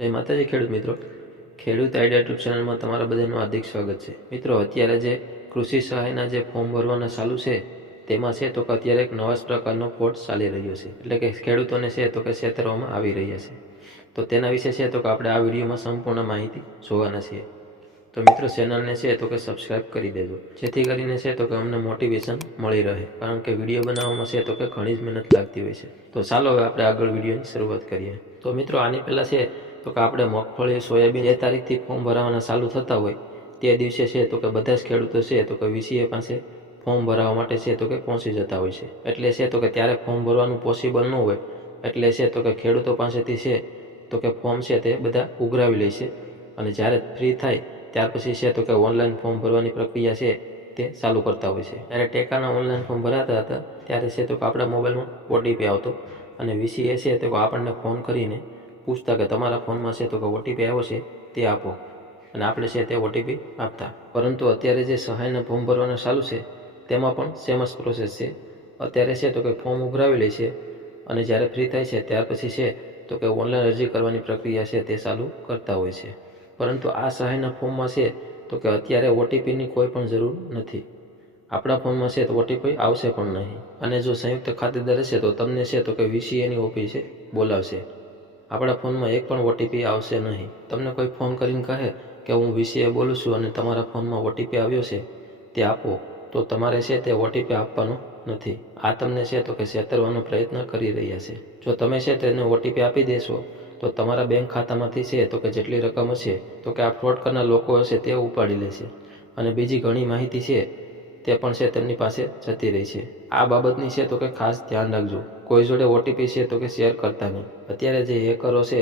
જય માતાજી ખેડૂત મિત્રો, ખેડૂત આઈડિયા યુટ્યુબ ચેનલમાં તમારા બધાનું હાર્દિક સ્વાગત છે। મિત્રો, અત્યારે જે કૃષિ સહાયના જે ફોર્મ ભરવાના ચાલુ છે તેમાં છે તો કે અત્યારે એક નવા જ પ્રકારનો ફ્રોડ ચાલી રહ્યો છે, એટલે કે ખેડૂતોને છે તો કે છેતરવામાં આવી રહ્યા છે। તો તેના વિશે છે તો કે આપણે આ વિડીયોમાં સંપૂર્ણ માહિતી જોવાના છીએ। તો મિત્રો, ચેનલને છે તો કે સબસ્ક્રાઈબ કરી દેજો, જેથી કરીને છે તો કે અમને મોટિવેશન મળી રહે, કારણ કે વિડીયો બનાવવામાં છે તો કે ઘણી જ મહેનત લાગતી હોય છે। તો ચાલો હવે આપણે આગળ વિડીયોની શરૂઆત કરીએ। તો મિત્રો, આની પહેલાં છે તો કે આપણે મગફળી, સોયાબીન જે તારીખથી ફોર્મ ભરાવાના ચાલુ થતા હોય તે દિવસે છે તો કે બધા જ ખેડૂતો છે તો કે વીસીએ પાસે ફોર્મ ભરાવવા માટે છે તો કે પહોંચી જતા હોય છે। એટલે છે તો કે ત્યારે ફોર્મ ભરવાનું પોસિબલ ન હોય, એટલે છે તો કે ખેડૂતો પાસેથી છે તો કે ફોર્મ છે તે બધા ઉઘરાવી લે છે, અને જ્યારે ફ્રી થાય ત્યાર પછી છે તો કે ઓનલાઈન ફોર્મ ભરવાની પ્રક્રિયા છે તે ચાલુ કરતા હોય છે। ત્યારે ટેકાના ઓનલાઈન ફોર્મ ભરાતા હતા ત્યારે છે તો કે આપણા મોબાઈલમાં ઓટીપી આવતો, અને વીસીએ છે તો આપણને ફોન કરીને પૂછતા કે તમારા ફોનમાં છે તો કે ઓટીપી આવ્યો છે તે આપો, અને આપણે છે તે ઓટીપી આપતા। પરંતુ અત્યારે જે સહાયના ફોર્મ ભરવાના ચાલુ છે તેમાં પણ સેમ જ પ્રોસેસ છે। અત્યારે છે તો કે ફોર્મ ઉઘરાવી લે છે, અને જ્યારે ફ્રી થાય છે ત્યાર પછી છે તો કે ઓનલાઈન અરજી કરવાની પ્રક્રિયા છે તે ચાલુ કરતા હોય છે। પરંતુ આ સહાયના ફોર્મમાં છે તો કે અત્યારે ઓટીપીની કોઈ પણ જરૂર નથી। આપણા ફોનમાં છે તો ઓટીપી આવશે પણ નહીં, અને જો સંયુક્ત ખાતેદાર હશે તો તમને છે તો કે વીસીએની ઓફિસે બોલાવશે। આપણા ફોનમાં એક પણ ઓટીપી આવશે નહીં। તમને કોઈ ફોન કરીને કહે કે હું વીસીએ બોલું છું અને તમારા ફોનમાં ઓટીપી આવ્યો છે તે આપો, તો તમારે છે તે ઓટીપી આપવાનો નથી। આ તમને છે તો કે છેતરવાનો પ્રયત્ન કરી રહ્યા છે। જો તમે છે તેને ઓટીપી આપી દેશો તો તમારા બેંક ખાતામાંથી છે તો કે જેટલી રકમ હશે તો કે આ ફ્રોડ કરનાર લોકો હશે તે ઉપાડી લેશે, અને બીજી ઘણી માહિતી છે તે પણ છે તેમની પાસે જતી રહી છે। આ બાબતની છે તો કે ખાસ ધ્યાન રાખજો। કોઈ જોડે ઓટીપી છે તો કે શેર કરતા નહીં। અત્યારે જે હેકરો છે,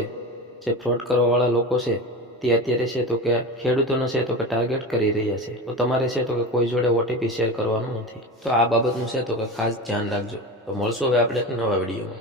જે ફ્રોડ કરવાવાળા લોકો છે, તે અત્યારે છે તો કે ખેડૂતોનો છે તો કે ટાર્ગેટ કરી રહ્યા છે। તો તમારે છે તો કે કોઈ જોડે ઓટીપી શેર કરવાનું નથી। તો આ બાબતનું છે તો કે ખાસ ધ્યાન રાખજો। તો મળશું હવે આપણે એક નવા વિડીયોમાં।